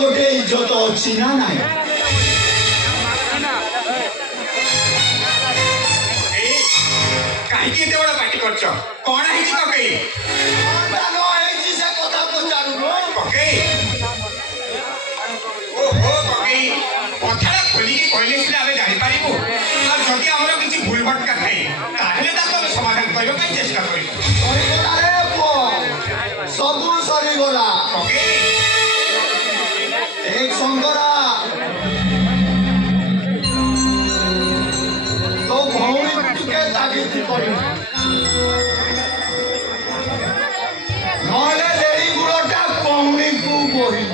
गोटे इज्जत अच्छी ना ना कहीं एते बड़ा पार्टी करछ कोन हेछि ककई दानो हेछि से कथा पचारु ककई ओहो ककई कथारा खोली के कहले सिना आबे जानि पारिबो आ जदि हमरा किछि भूल भटका थाई ताहेले ताको समाधान करबो काई चेष्टा करिबो सरी गोला रे पो सबु सरी गोला ककई एक शंकरा तो भौणी के तागिद करी नले लेडी गुड़टा पौणी को बोही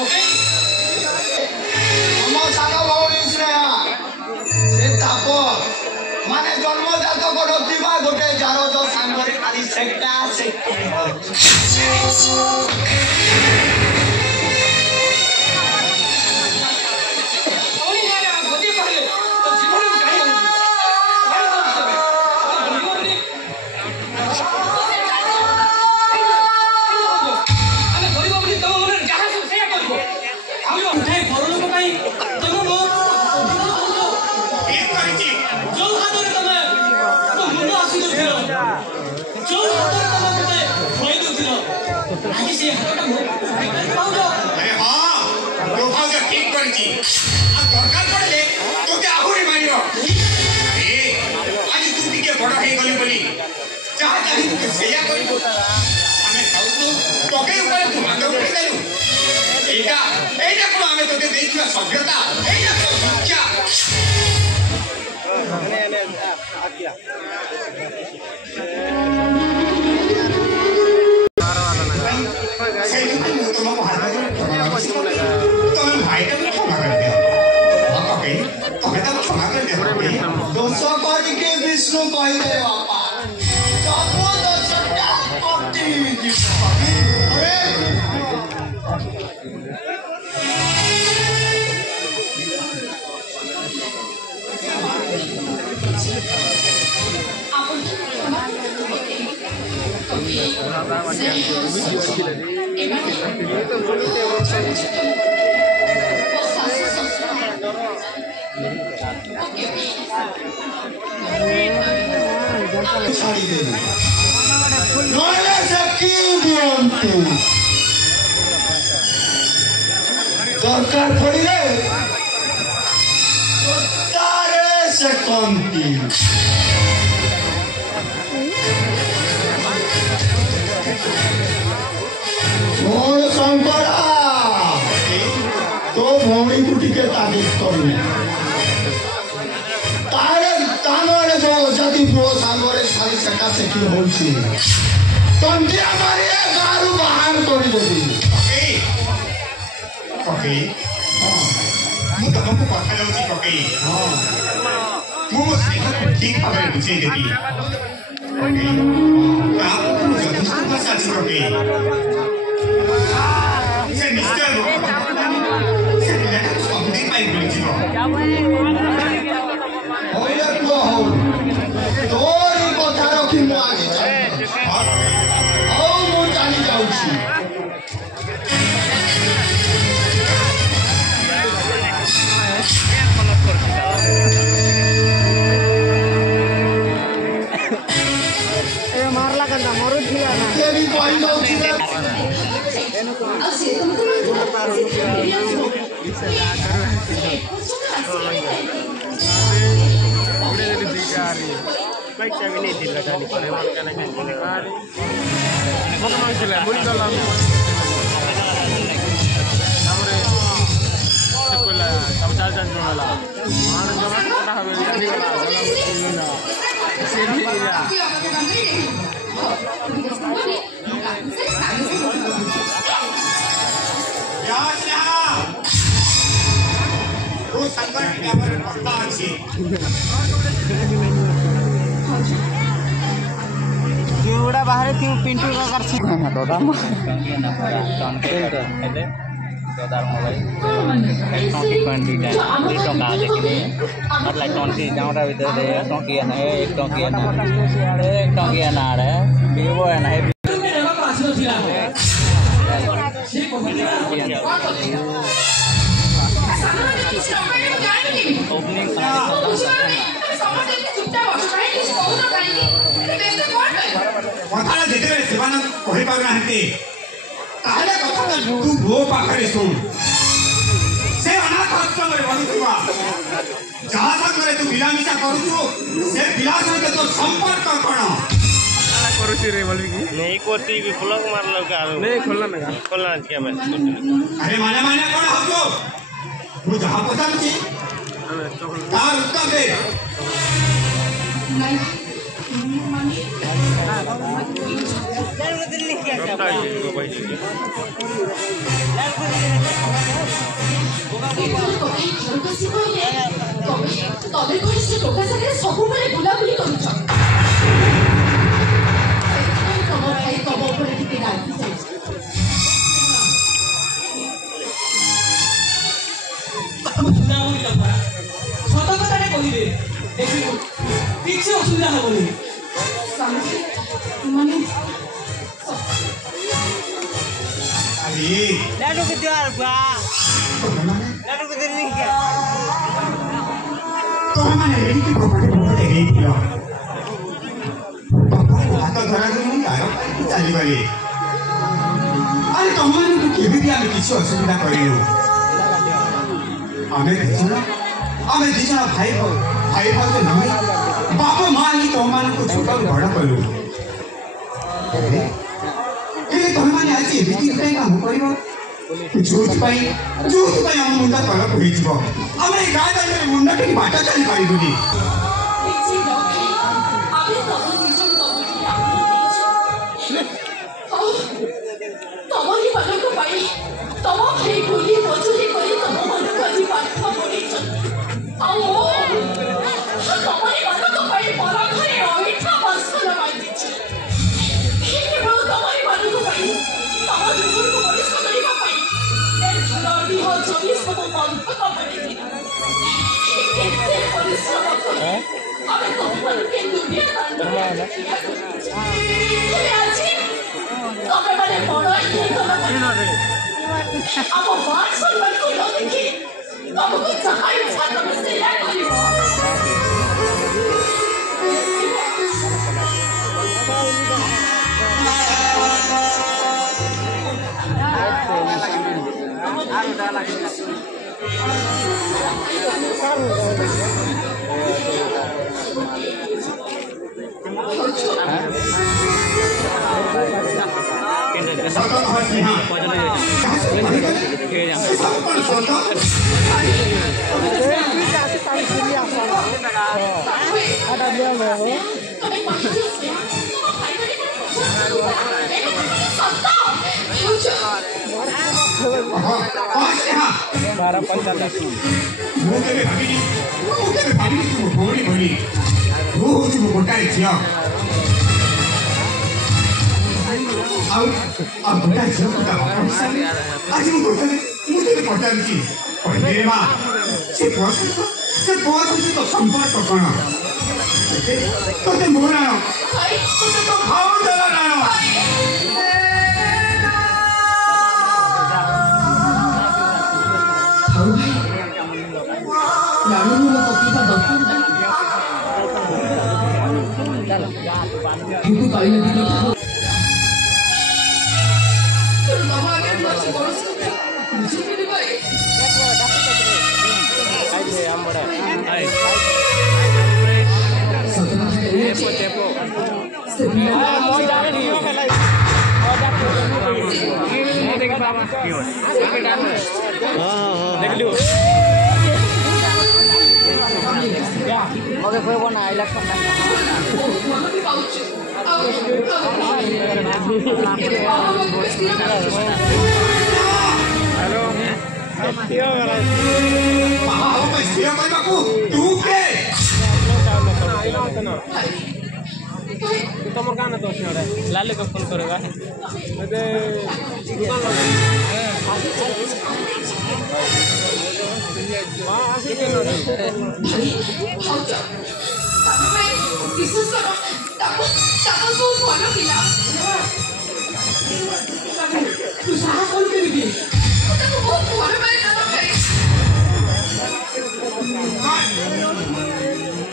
ओके हम सारा भौणी स्नेहा से ताप माने जन्मजात करथिबा गोटे जारज सांगरे खाली सेटा से दरकार पड़े तो आहुरी मार आज तू टे बड़ हो गली बोली जहाँ चाहिए तू सेया कर तू बांध उठी देलु एटा कौन आम ते देखा सभ्यता शिक्षा दोष करके विष्णु कहले बापा सब दोषटा कटी छाड़ी दे नले से की दियंतु दरकार पड़िले तारे से कंती मोर शंकरा तो भौणी को टिके तागिद करने तारे तामरे जो जदि प्रो सागरे सारी सका से की होछि तंती हमारे गारू बाहर कर देबी ओके मु तुमको कथा लाउची ओके हां मु स्नेहा ठीक भाबे बुझे देबी ओके आप जथेष्ट भाषा ओके से निश्चय से लेटर सबदिन पाई बुझिबो तोरी कथा रखी मु आगे मु जानी जाउछि मारला कंदा मरु दिया ना तेरी कोई जाउछि baik saya ini tidak ada di Palembang karena ini hari mau kemana sih lah boleh dalam namanya sekolah kamu jalan jalan lah mana jalan kita habis वो संकट व्यापार करता अछि जोड़ा बाहर थी पिंटू का कर छी तो दाम हेले जोदार मोबाइल 20 टका देखिने मतलब 20 जाउरा भीतर दे टंकिया ना एक टंकिया ना रे वीवो है ना ओपनिंग कथा जेते सेवान कहि पाउ नाहंती ताले कथा तू भो पाखरे सुन से अनाथ आश्रम रे बनुवा जहां संगरे तू मिलामिशा करू से विलास में तो संपर्क कोन करूची रे बोल की नहीं करती भी ब्लॉग मार लो का नहीं खोलना क्या मैं अरे माने कोन हतो वो जहां पसंद की तार उत्तर दे କିଛି ଅସୁବିଧା ହବନି ମାନେ अरे लाडू के द्वार बा लाडू के दिल लिख गया तो माने रेडी की प्रॉपर्टी बोलते हैं कि पापा हाथ धरा के नहीं आयो चली गई अरे तुम माने तो केबी भी आमे किछ असुविधा करियो आमे दिजना भाई तो नहीं बापा मां ही तुम माने को छोटा बड़ा करू ए तुम माने आज एबिटी काय काम करियो जोत पाई हम मुंडा तल होई जिवो आमे गाय गाय मुंडा के बाटा चली पारिबोनी संपर्क कौन तो मोरा तो भाव चला देख लियो ଦେଖେଇବ ନା ଇଲେକ୍ସନ ଭଲ ବି ପାଉଛୁ ଆଉ तुम गाना तो लाली को फोन करेगा ବିଶେଷ ତାକୁ ବହୁତ ଭଲ ପିଲା ତୁ ସାହସ କଲୁ କେମିତି ତାକୁ ବହୁତ ଭଲ ପାଏ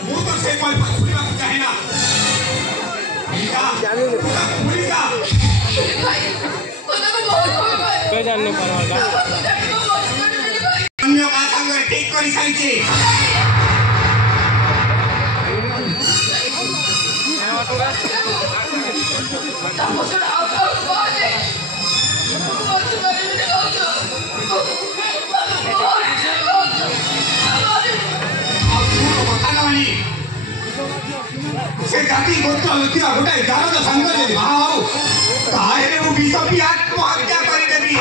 ମୁଁ ତ ସେ କଥା ଶୁଣିବାକୁ ଚାହେଁ ନା कोई जान नहीं पाएगा अन्य का संग ठीक करी साइछि से जाति गोत्र होतिया गोटे गारद संग जे भाव काहे मु बिसपी आत्महत्या करि देबी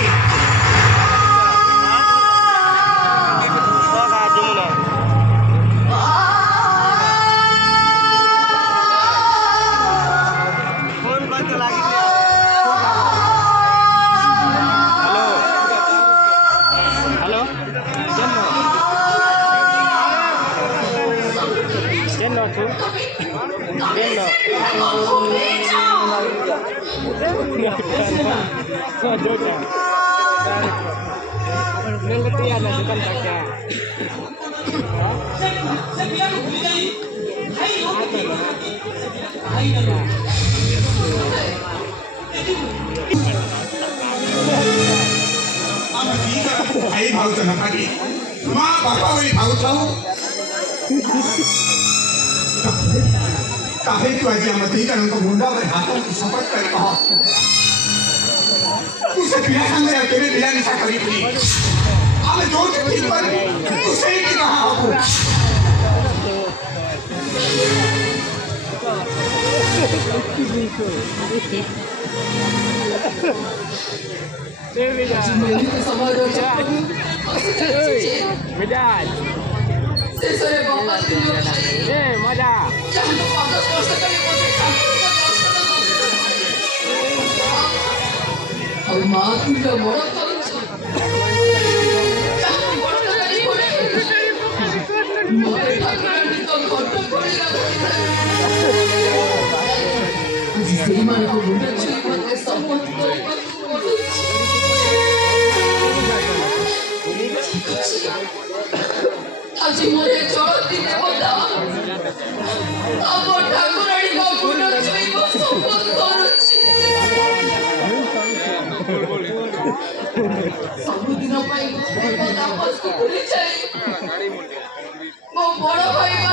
भाई भाव तो नकाटी माँ बापा बोली भाव थाऊ काहे तू आज हम ती करन को मुंडा में हाथों की शपथ कर कहो तू से बिना संग रे तेरे बिना निशा करी पुली हम जो ठीक पर तू सही की कहा हो ଶେଷରେ ବାବା मजा ଯାହାକୁ 15 ବର୍ଷ ତଳେ ମୋତେ ଠାକୁରଙ୍କ ଦର୍ଶନ ଆଉ ମା ତୁଣ୍ଡ ବଡ଼ କରୁଛୁ ଯାହାକୁ ବର୍ତ୍ତମାନୀ ପଡ଼େ ମୋତେ ଠାକୁରାଣୀଙ୍କ ଘଟ ଖୋଳିଲା ଆଜି ସେଇମାନଙ୍କୁ ମୁଣ୍ଡ ଛୁଇଁ ମୋତେ ସମ୍ମତ କରିବାକୁ ପଡ଼ୁଛି आज मोरे चलती देवता अब ठाकुराणी को गुण छुई को शपथ करूची सबुदिन पाई तापस को भूली जाई मो बड़ भाई